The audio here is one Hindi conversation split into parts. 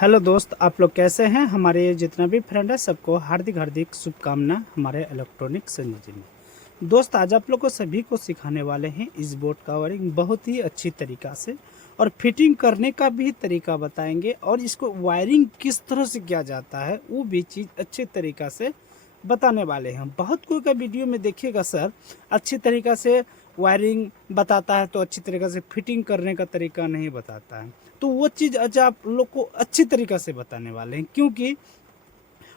हेलो दोस्त, आप लोग कैसे हैं। हमारे जितना भी फ्रेंड है सबको हार्दिक हार्दिक शुभकामना हमारे इलेक्ट्रॉनिक संजीवनी में। दोस्त, आज आप लोग को सभी को सिखाने वाले हैं इस बोर्ड का वायरिंग बहुत ही अच्छी तरीक़ा से, और फिटिंग करने का भी तरीका बताएंगे, और इसको वायरिंग किस तरह से किया जाता है वो भी चीज़ अच्छे तरीक़ा से बताने वाले हैं। बहुत कोई का वीडियो में देखिएगा सर, अच्छी तरीक़ा से वायरिंग बताता है तो अच्छी तरीक़ा से फिटिंग करने का तरीका नहीं बताता है। तो वो चीज़ आज आप लोग को अच्छी तरीक़ा से बताने वाले हैं, क्योंकि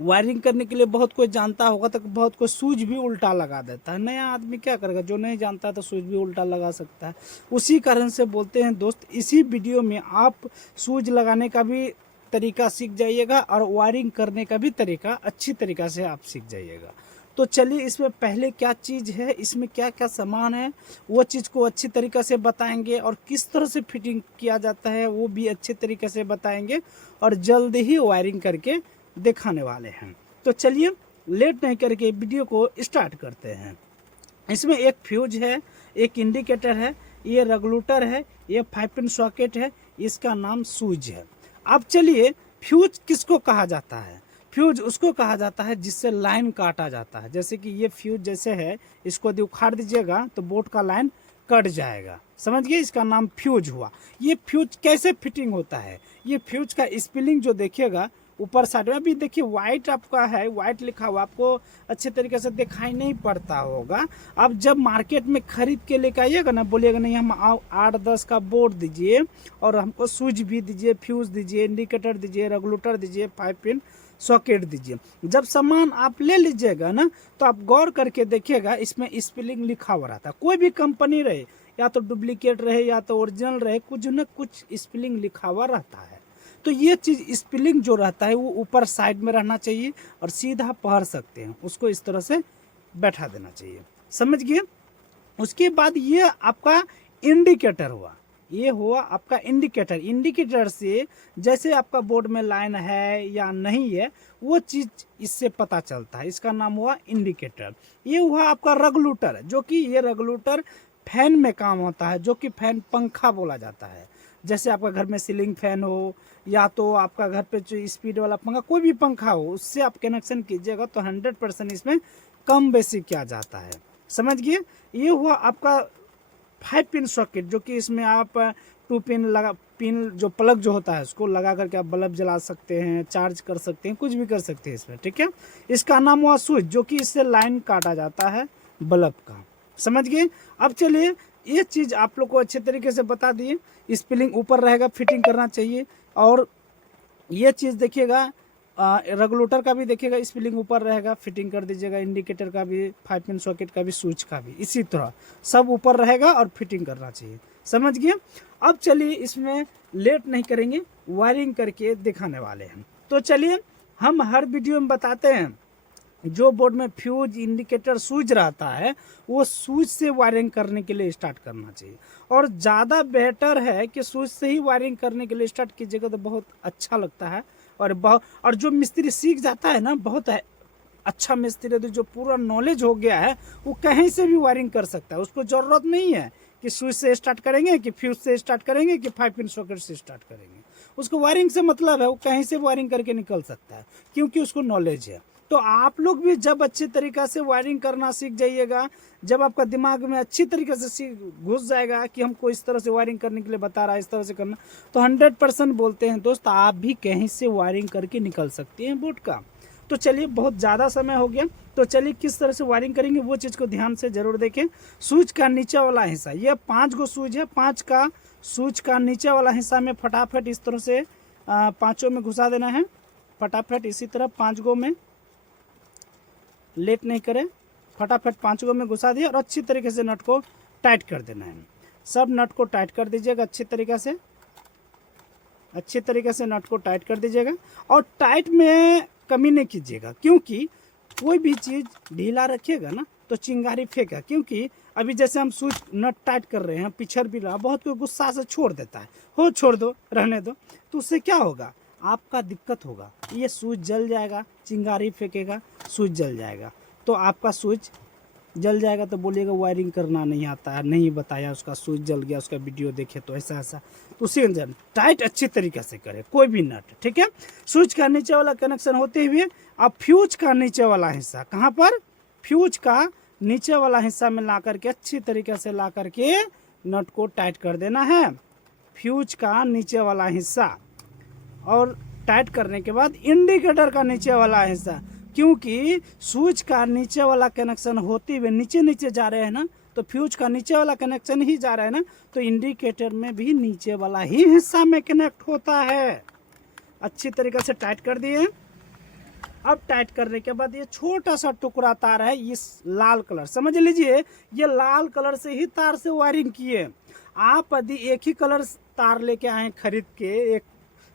वायरिंग करने के लिए बहुत कोई जानता होगा तो बहुत कोई सूच भी उल्टा लगा देता है। नया आदमी क्या करेगा, जो नहीं जानता तो सूच भी उल्टा लगा सकता है। उसी कारण से बोलते हैं दोस्त, इसी वीडियो में आप सूच लगाने का भी तरीका सीख जाइएगा और वायरिंग करने का भी तरीका अच्छी तरीक़ा से आप सीख जाइएगा। तो चलिए, इसमें पहले क्या चीज़ है, इसमें क्या क्या सामान है, वो चीज़ को अच्छी तरीक़ा से बताएंगे, और किस तरह से फिटिंग किया जाता है वो भी अच्छे तरीक़े से बताएंगे, और जल्द ही वायरिंग करके दिखाने वाले हैं। तो चलिए, लेट नहीं करके वीडियो को स्टार्ट करते हैं। इसमें एक फ्यूज है, एक इंडिकेटर है, ये रेगुलेटर है, ये 5 पिन सॉकेट है, इसका नाम स्विच है। अब चलिए, फ्यूज किसको कहा जाता है। फ्यूज उसको कहा जाता है जिससे लाइन काटा जाता है। जैसे कि ये फ्यूज जैसे है, इसको यदि उखाड़ दीजिएगा तो बोर्ड का लाइन कट जाएगा, समझ गए, इसका नाम फ्यूज हुआ। ये फ्यूज कैसे फिटिंग होता है, ये फ्यूज का स्पेलिंग जो देखिएगा ऊपर साइड में, अभी देखिए वाइट आपका है, वाइट लिखा हुआ, आपको अच्छे तरीके से दिखाई नहीं पड़ता होगा। अब जब मार्केट में खरीद के लेकर आइएगा ना, बोलिएगा नहीं हम 8-10 का बोर्ड दीजिए और हमको स्विच भी दीजिए, फ्यूज दीजिए, इंडिकेटर दीजिए, रेगुलेटर दीजिए, 5 पिन सॉकेट दीजिए। जब सामान आप ले लीजिएगा ना, तो आप गौर करके देखिएगा, इसमें स्पेलिंग लिखा हुआ रहता है। कोई भी कंपनी रहे, या तो डुप्लीकेट रहे या तो ओरिजिनल रहे, कुछ न कुछ स्पेलिंग लिखा हुआ रहता है। तो ये चीज़ स्पेलिंग जो रहता है वो ऊपर साइड में रहना चाहिए, और सीधा पढ़ सकते हैं, उसको इस तरह से बैठा देना चाहिए, समझ गए। उसके बाद ये आपका इंडिकेटर हुआ, ये हुआ आपका इंडिकेटर। इंडिकेटर से जैसे आपका बोर्ड में लाइन है या नहीं है, वो चीज़ इससे पता चलता है, इसका नाम हुआ इंडिकेटर। ये हुआ आपका रेगुलेटर, जो कि ये रेगुलेटर फैन में काम होता है, जो कि फैन पंखा बोला जाता है। जैसे आपका घर में सीलिंग फैन हो, या तो आपका घर पे जो स्पीड वाला पंखा, कोई भी पंखा हो, उससे आप कनेक्शन कीजिएगा तो 100% इसमें कम बेसी किया जाता है, समझ गए। ये हुआ आपका 5 पिन सॉकेट, जो कि इसमें आप 2 पिन जो प्लग जो होता है उसको लगा करके आप बल्ब जला सकते हैं, चार्ज कर सकते हैं, कुछ भी कर सकते हैं इसमें, ठीक है। इसका नाम हुआ स्विच, जो कि इससे लाइन काटा जाता है बल्ब का, समझ गए। अब चलिए, ये चीज़ आप लोग को अच्छे तरीके से बता दिए। स्पेलिंग ऊपर रहेगा, फिटिंग करना चाहिए। और ये चीज़ देखिएगा, रेगुलेटर का भी देखिएगा स्पेलिंग ऊपर रहेगा, फिटिंग कर दीजिएगा। इंडिकेटर का भी, 5 पिन सॉकेट का भी, स्विच का भी इसी तरह सब ऊपर रहेगा, और फिटिंग करना चाहिए, समझ गए। अब चलिए, इसमें लेट नहीं करेंगे, वायरिंग करके दिखाने वाले हैं। तो चलिए, हम हर वीडियो में बताते हैं, जो बोर्ड में फ्यूज, इंडिकेटर, स्विच रहता है, वो स्विच से वायरिंग करने के लिए स्टार्ट करना चाहिए। और ज़्यादा बेटर है कि स्विच से ही वायरिंग करने के लिए स्टार्ट कीजिएगा तो बहुत अच्छा लगता है। और जो मिस्त्री सीख जाता है ना, बहुत है अच्छा मिस्त्री है, तो जो पूरा नॉलेज हो गया है, वो कहीं से भी वायरिंग कर सकता है। उसको ज़रूरत नहीं है कि स्विच से स्टार्ट करेंगे, कि फ्यूज से स्टार्ट करेंगे, कि 5 पिन सॉकेट से स्टार्ट करेंगे। उसको वायरिंग से मतलब है, वो कहीं से वायरिंग करके निकल सकता है, क्योंकि उसको नॉलेज है। तो आप लोग भी जब अच्छे तरीक़ा से वायरिंग करना सीख जाइएगा, जब आपका दिमाग में अच्छी तरीके से घुस जाएगा कि हमको इस तरह से वायरिंग करने के लिए बता रहा है, इस तरह से करना, तो 100% बोलते हैं दोस्त, आप भी कहीं से वायरिंग करके निकल सकते हैं बोर्ड का। तो चलिए, बहुत ज़्यादा समय हो गया, तो चलिए किस तरह से वायरिंग करेंगे वो चीज़ को ध्यान से ज़रूर देखें। स्विच का नीचे वाला हिस्सा, ये 5 गो स्विच है, 5 का स्विच का नीचे वाला हिस्सा में फटाफट इस तरह से 5 में घुसा देना है, फटाफट इसी तरह 5 गो में, लेट नहीं करें, फटाफट 5 गो में घुसा दिया, और अच्छी तरीके से नट को टाइट कर देना है। सब नट को टाइट कर दीजिएगा अच्छी तरीके से, अच्छी तरीके से नट को टाइट कर दीजिएगा, और टाइट में कमी नहीं कीजिएगा, क्योंकि कोई भी चीज़ ढीला रखिएगा ना तो चिंगारी फेंका। क्योंकि अभी जैसे हम स्विच नट टाइट कर रहे हैं, पिछड़ भी रहा, बहुत कोई गुस्सा से छोड़ देता है, हो छोड़ दो, रहने दो, तो उससे क्या होगा, आपका दिक्कत होगा, ये स्विच जल जाएगा, चिंगारी फेंकेगा, स्विच जल जाएगा, तो आपका स्विच जल जाएगा तो बोलिएगा वायरिंग करना नहीं आता है, नहीं बताया, उसका स्विच जल गया, उसका वीडियो देखे तो ऐसा ऐसा। तो उसी अंदर टाइट अच्छी तरीके से करें कोई भी नट, ठीक है। स्विच का नीचे वाला कनेक्शन होते हुए अब फ्यूज का नीचे वाला हिस्सा, कहाँ पर, फ्यूज का नीचे वाला हिस्सा में ला करके अच्छी तरीके से ला करके नट को टाइट कर देना है, फ्यूज का नीचे वाला हिस्सा। और टाइट करने के बाद इंडिकेटर का नीचे वाला हिस्सा, क्योंकि स्विच का नीचे वाला कनेक्शन होते हुए नीचे नीचे जा रहे हैं ना, तो फ्यूज का नीचे वाला कनेक्शन ही जा रहा है ना, तो इंडिकेटर में भी नीचे वाला ही हिस्सा में कनेक्ट होता है। अच्छी तरीके से टाइट कर दिए। अब टाइट करने के बाद ये छोटा सा टुकड़ा तार है, इस लाल कलर, समझ लीजिए ये लाल कलर से ही तार से वायरिंग किए। आप यदि एक ही कलर तार लेके आए खरीद के,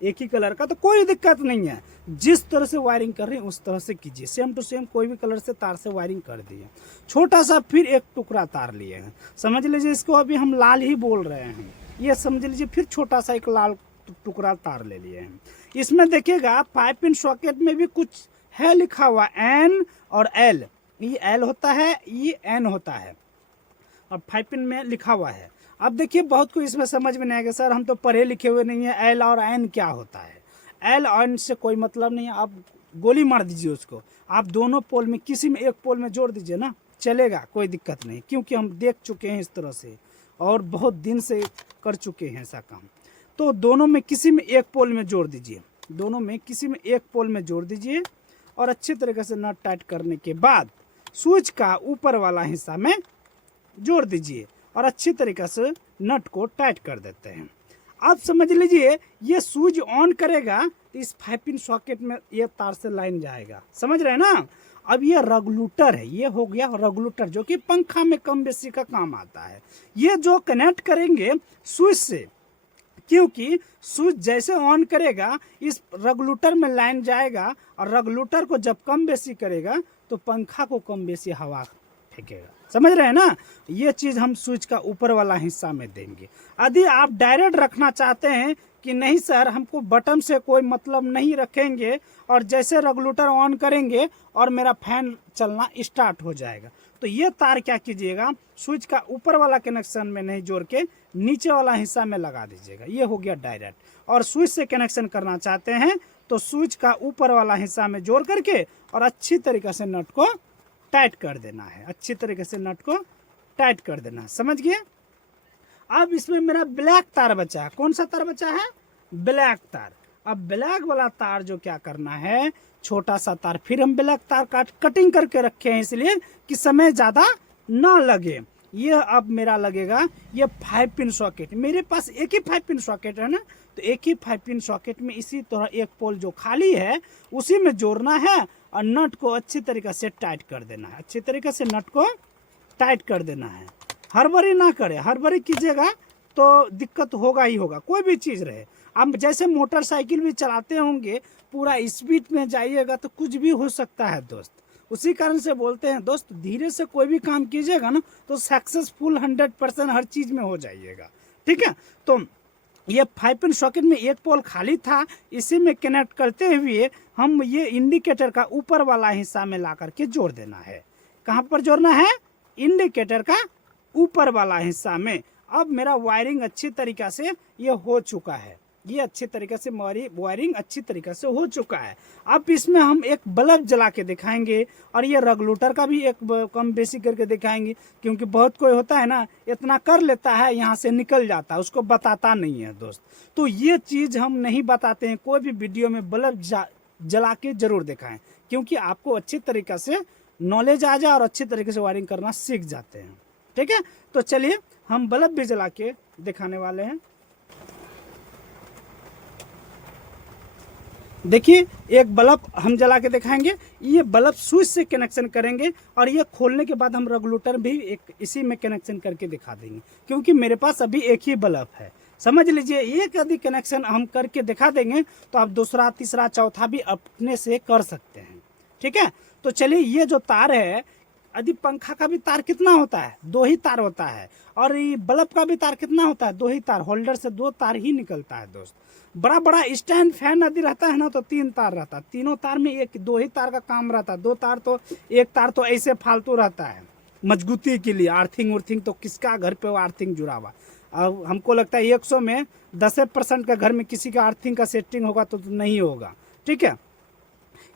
एक ही कलर का, तो कोई दिक्कत नहीं है, जिस तरह से वायरिंग कर रहे हैं उस तरह से कीजिए, सेम टू सेम कोई भी कलर से तार से वायरिंग कर दिए। छोटा सा फिर एक टुकड़ा तार लिए हैं, समझ लीजिए इसको अभी हम लाल ही बोल रहे हैं, ये समझ लीजिए फिर छोटा सा एक लाल टुकड़ा तार ले लिए हैं। इसमें देखिएगा 5 पिन सॉकेट में भी कुछ है लिखा हुआ एन और एल, ये एल होता है, ये एन होता है, और 5 पिन में लिखा हुआ है। अब देखिए बहुत कोई इसमें समझ में नहीं आएगा, सर हम तो पढ़े लिखे हुए नहीं है, एल और एन क्या होता है। एल और एन से कोई मतलब नहीं है, आप गोली मार दीजिए उसको, आप दोनों पोल में किसी में एक पोल में जोड़ दीजिए ना, चलेगा, कोई दिक्कत नहीं, क्योंकि हम देख चुके हैं इस तरह से और बहुत दिन से कर चुके हैं ऐसा काम। तो दोनों में किसी में एक पोल में जोड़ दीजिए, दोनों में किसी में एक पोल में जोड़ दीजिए, और अच्छी तरीके से नट टाइट करने के बाद स्विच का ऊपर वाला हिस्सा में जोड़ दीजिए और अच्छी तरीके से नट को टाइट कर देते हैं। अब समझ लीजिए ये स्विच ऑन करेगा तो इस 5 पिन सॉकेट में ये तार से लाइन जाएगा, समझ रहे हैं ना। अब ये रेगुलेटर है, ये हो गया रेगुलेटर जो कि पंखा में कम बेसी का काम आता है। ये जो कनेक्ट करेंगे स्विच से, क्योंकि स्विच जैसे ऑन करेगा इस रेगुलेटर में लाइन जाएगा, और रेगुलेटर को जब कम बेसी करेगा तो पंखा को कम बेसी हवा फेंकेगा, समझ रहे हैं ना। ये चीज़ हम स्विच का ऊपर वाला हिस्सा में देंगे। यदि आप डायरेक्ट रखना चाहते हैं कि नहीं सर हमको बटन से कोई मतलब नहीं रखेंगे, और जैसे रेगुलेटर ऑन करेंगे और मेरा फैन चलना स्टार्ट हो जाएगा, तो ये तार क्या कीजिएगा, स्विच का ऊपर वाला कनेक्शन में नहीं जोड़ के नीचे वाला हिस्सा में लगा दीजिएगा, ये हो गया डायरेक्ट। और स्विच से कनेक्शन करना चाहते हैं तो स्विच का ऊपर वाला हिस्सा में जोड़ करके और अच्छी तरीके से नट को टाइट कर देना है, अच्छी तरीके से नट को टाइट कर देना है, समझ गए। अब इसमें मेरा ब्लैक तार बचा है, कौन सा तार बचा है, ब्लैक तार। अब ब्लैक वाला तार जो क्या करना है, छोटा सा तार, फिर हम ब्लैक तार कटिंग करके रखे हैं इसलिए कि समय ज़्यादा ना लगे। ये अब मेरा लगेगा ये 5 पिन सॉकेट, मेरे पास एक ही 5 पिन सॉकेट है ना, तो एक ही 5 पिन सॉकेट में इसी तरह एक पोल जो खाली है उसी में जोड़ना है और नट को अच्छी तरीके से टाइट कर देना है, अच्छी तरीके से नट को टाइट कर देना है। हड़बड़ी ना करें, हड़बड़ी कीजिएगा तो दिक्कत होगा ही होगा, कोई भी चीज़ रहे। आप जैसे मोटरसाइकिल भी चलाते होंगे, पूरा स्पीड में जाइएगा तो कुछ भी हो सकता है दोस्त। उसी कारण से बोलते हैं दोस्त, धीरे से कोई भी काम कीजिएगा ना तो सक्सेसफुल 100% हर चीज़ में हो जाइएगा, ठीक है। तो ये 5 पिन सॉकेट में एक पोल खाली था, इसी में कनेक्ट करते हुए हम ये इंडिकेटर का ऊपर वाला हिस्सा में ला करके जोड़ देना है। कहाँ पर जोड़ना है, इंडिकेटर का ऊपर वाला हिस्सा में। अब मेरा वायरिंग अच्छी तरीक़ा से ये हो चुका है, ये अच्छी तरीके से वायरिंग अच्छी तरीके से हो चुका है। अब इसमें हम एक बल्ब जला के दिखाएंगे और ये रेगुलेटर का भी एक कम बेसी करके दिखाएंगे, क्योंकि बहुत कोई होता है ना इतना कर लेता है यहाँ से निकल जाता है, उसको बताता नहीं है दोस्त। तो ये चीज़ हम नहीं बताते हैं, कोई भी वीडियो में बल्ब जला के ज़रूर दिखाएं, क्योंकि आपको अच्छी तरीके से नॉलेज आ जाए और अच्छी तरीके से वायरिंग करना सीख जाते हैं, ठीक है। तो चलिए हम बल्ब भी जला के दिखाने वाले हैं। देखिए एक बल्ब हम जला के दिखाएंगे, ये बल्ब स्विच से कनेक्शन करेंगे और ये खोलने के बाद हम रेगुलेटर भी एक इसी में कनेक्शन करके दिखा देंगे, क्योंकि मेरे पास अभी एक ही बल्ब है, समझ लीजिए। एक यदि कनेक्शन हम करके दिखा देंगे तो आप दूसरा तीसरा चौथा भी अपने से कर सकते हैं, ठीक है। तो चलिए ये जो तार है, यदि पंखा का भी तार कितना होता है, 2 ही तार होता है, और ये बल्ब का भी तार कितना होता है, 2 ही तार, होल्डर से 2 तार ही निकलता है दोस्त। बड़ा बड़ा स्टैंड फैन यदि रहता है ना तो 3 तार रहता है, तीनों तार में 2 ही तार का काम रहता है, 2 तार तो 1 तार तो ऐसे फालतू रहता है, मजबूती के लिए। अर्थिंग उर्थिंग तो किसका घर पे वो अर्थिंग जुड़ा हुआ। अब हमको लगता है 100 में 10% का घर में किसी का अर्थिंग का सेटिंग होगा तो नहीं होगा। ठीक है,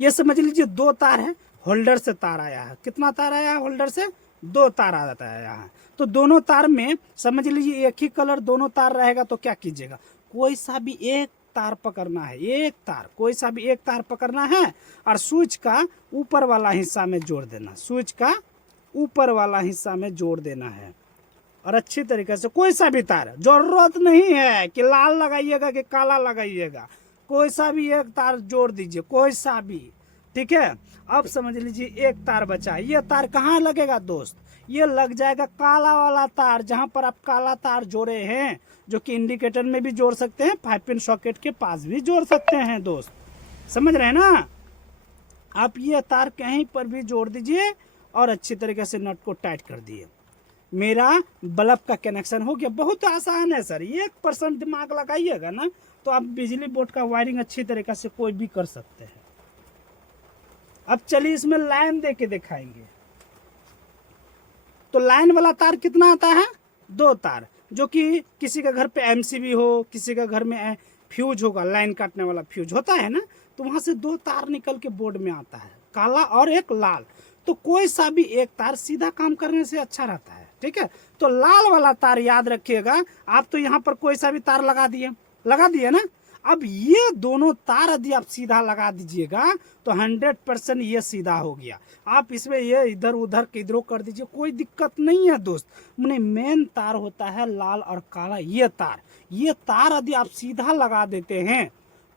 ये समझ लीजिए 2 तार है, होल्डर से तार आया है। कितना तार आया है होल्डर से? 2 तार आता है यहाँ। तो दोनों तार में समझ लीजिए एक ही कलर दोनों तार रहेगा तो क्या कीजिएगा, कोई सा भी एक तार पकड़ना है, एक तार, कोई सा भी एक तार पकड़ना है और स्विच का ऊपर वाला हिस्सा में जोड़ देना, स्विच का ऊपर वाला हिस्सा में जोड़ देना है। और अच्छी तरीके से कोई सा भी तार, जरूरत नहीं है कि लाल लगाइएगा कि काला लगाइएगा, कोई सा भी एक तार जोड़ दीजिए, कोई सा भी। ठीक है, अब समझ लीजिए एक तार बचा। ये तार कहाँ लगेगा दोस्त? ये लग जाएगा काला वाला तार, जहां पर आप काला तार जोड़े हैं, जो कि इंडिकेटर में भी जोड़ सकते हैं, 5 पिन सॉकेट के पास भी जोड़ सकते हैं दोस्त। समझ रहे हैं ना? आप ये तार कहीं पर भी जोड़ दीजिए और अच्छी तरीके से नट को टाइट कर दिए। मेरा बल्ब का कनेक्शन हो गया। बहुत आसान है सर, 1% दिमाग लगाइएगा ना तो आप बिजली बोर्ड का वायरिंग अच्छी तरीके से कोई भी कर सकते हैं। अब चलिए इसमें लाइन दे के दिखाएंगे। तो लाइन वाला तार कितना आता है? 2 तार, जो कि किसी का घर पे एमसीबी हो, किसी का घर में फ्यूज होगा, लाइन काटने वाला फ्यूज होता है ना, तो वहां से 2 तार निकल के बोर्ड में आता है, काला और एक लाल। तो कोई सा भी एक तार सीधा काम करने से अच्छा रहता है। ठीक है, तो लाल वाला तार याद रखिएगा। आप तो यहाँ पर कोई सा भी तार लगा दिए ना। अब ये दोनों तार यदि आप सीधा लगा दीजिएगा तो 100% ये सीधा हो गया। आप इसमें ये इधर उधर किधरों कर दीजिए, कोई दिक्कत नहीं है दोस्त। मेन तार होता है लाल और काला, ये तार यदि आप सीधा लगा देते हैं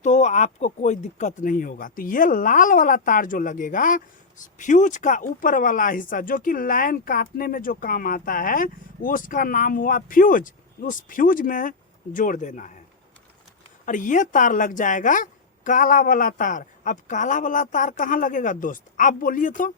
तो आपको कोई दिक्कत नहीं होगा। तो ये लाल वाला तार जो लगेगा, फ्यूज का ऊपर वाला हिस्सा, जो कि लाइन काटने में जो काम आता है, उसका नाम हुआ फ्यूज। उस फ्यूज में जोड़ देना है और ये तार लग जाएगा काला वाला तार। अब काला वाला तार कहाँ लगेगा दोस्त? आप बोलिए तो।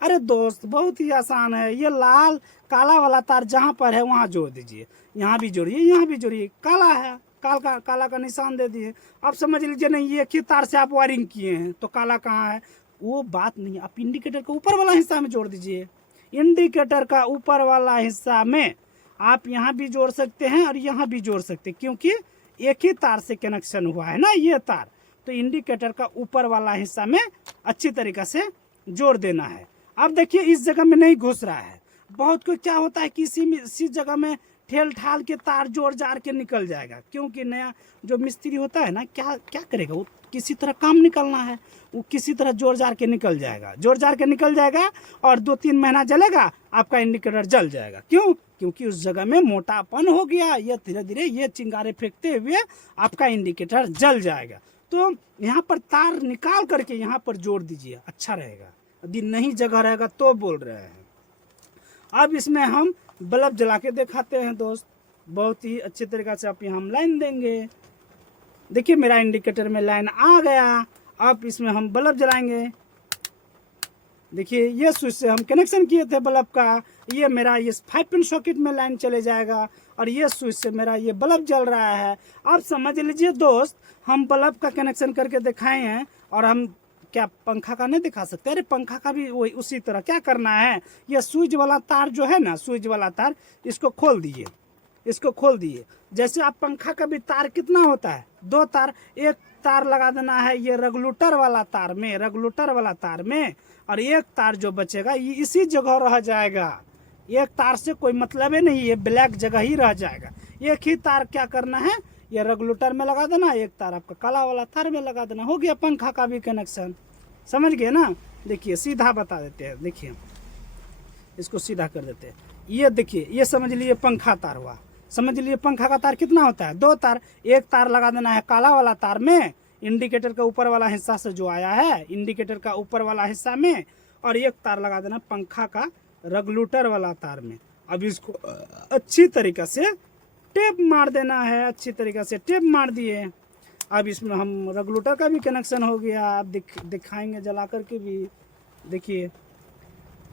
अरे दोस्त बहुत ही आसान है, ये लाल काला वाला तार जहाँ पर है वहाँ जोड़ दीजिए। यहाँ भी जोड़िए, यहाँ भी जोड़िए, काला है, काला का निशान दे दिए। अब समझ लीजिए नहीं, एक ही तार से आप वायरिंग किए हैं तो काला कहाँ है, वो बात नहीं। आप इंडिकेटर का ऊपर वाला हिस्सा में जोड़ दीजिए। इंडिकेटर का ऊपर वाला हिस्सा में आप यहाँ भी जोड़ सकते हैं और यहाँ भी जोड़ सकते हैं, क्योंकि एक ही तार से कनेक्शन हुआ है ना ये तार। तो इंडिकेटर का ऊपर वाला हिस्सा में अच्छी तरीके से जोड़ देना है। अब देखिए इस जगह में नहीं घुस रहा है। बहुत को क्या होता है कि इसी जगह में ठेल ठाल के तार जोड़ जाड़ के निकल जाएगा, क्योंकि नया जो मिस्त्री होता है ना, क्या करेगा, वो किसी तरह काम निकलना है, वो किसी तरह जोड़ जाड़ के निकल जाएगा और 2-3 महीना जलेगा, आपका इंडिकेटर जल जाएगा। क्यों? क्योंकि उस जगह में मोटापन हो गया। ये धीरे धीरे ये चिंगारे फेंकते हुए आपका इंडिकेटर जल जाएगा। तो यहाँ पर तार निकाल करके यहाँ पर जोड़ दीजिए, अच्छा रहेगा। यदि नहीं जगह रहेगा तो बोल रहे हैं। अब इसमें हम बल्ब जला के दिखाते हैं दोस्त, बहुत ही अच्छे तरीके से। आप यहाँ हम लाइन देंगे, देखिए मेरा इंडिकेटर में लाइन आ गया। अब इसमें हम बल्ब जलाएंगे। देखिए ये स्विच से हम कनेक्शन किए थे बल्ब का, ये मेरा ये 5 पिन सॉकेट में लाइन चले जाएगा और ये स्विच से मेरा ये बल्ब जल रहा है। आप समझ लीजिए दोस्त, हम बल्ब का कनेक्शन करके दिखाए हैं और हम क्या पंखा का नहीं दिखा सकते? अरे पंखा का भी वही उसी तरह क्या करना है, ये स्विच वाला तार जो है ना, स्विच वाला तार, इसको खोल दीजिए। जैसे आप पंखा का भी तार कितना होता है? 2 तार। एक तार लगा देना है ये रेगुलेटर वाला तार में और एक तार जो बचेगा ये इसी जगह रह जाएगा। एक तार से कोई मतलब ही नहीं, ये ब्लैक जगह ही रह जाएगा। एक ही तार क्या करना है, ये रेगुलेटर में लगा देना, एक तार आपका काला वाला तार में लगा देना, हो गया पंखा का भी कनेक्शन। समझ गए ना? देखिए सीधा बता देते हैं, देखिए इसको सीधा कर देते हैं। ये देखिए, ये समझ लिए पंखा तार हुआ। समझ लिए पंखा का तार कितना होता है? 2 तार। एक तार लगा देना है काला वाला तार में, इंडिकेटर का ऊपर वाला हिस्सा से जो आया है, इंडिकेटर का ऊपर वाला हिस्सा में, और एक तार लगा देना पंखा का रेगुलेटर वाला तार में। अब इसको अच्छी तरीके से टेप मार देना है, अच्छी तरीके से टेप मार दिए। अब इसमें हम रेगुलेटर का भी कनेक्शन हो गया। आप दिखाएंगे जला करके भी। देखिए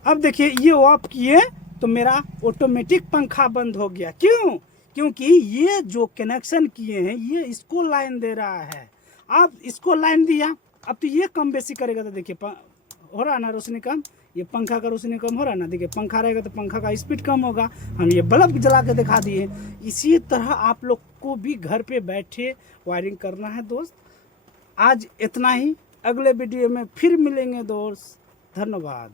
अब देखिए ये ऑफ किए तो मेरा ऑटोमेटिक पंखा बंद हो गया। क्यों? क्योंकि ये जो कनेक्शन किए हैं ये इसको लाइन दे रहा है। अब इसको लाइन दिया, अब तो ये कम बेसी करेगा तो देखिए हो रहा ना रोशनी कम, ये पंखा का रोशनी कम हो रहा है ना, देखिए पंखा रहेगा तो पंखा का स्पीड कम होगा। हम ये बल्ब जला के दिखा दिए। इसी तरह आप लोग को भी घर पे बैठे वायरिंग करना है दोस्त। आज इतना ही, अगले वीडियो में फिर मिलेंगे दोस्त। धन्यवाद।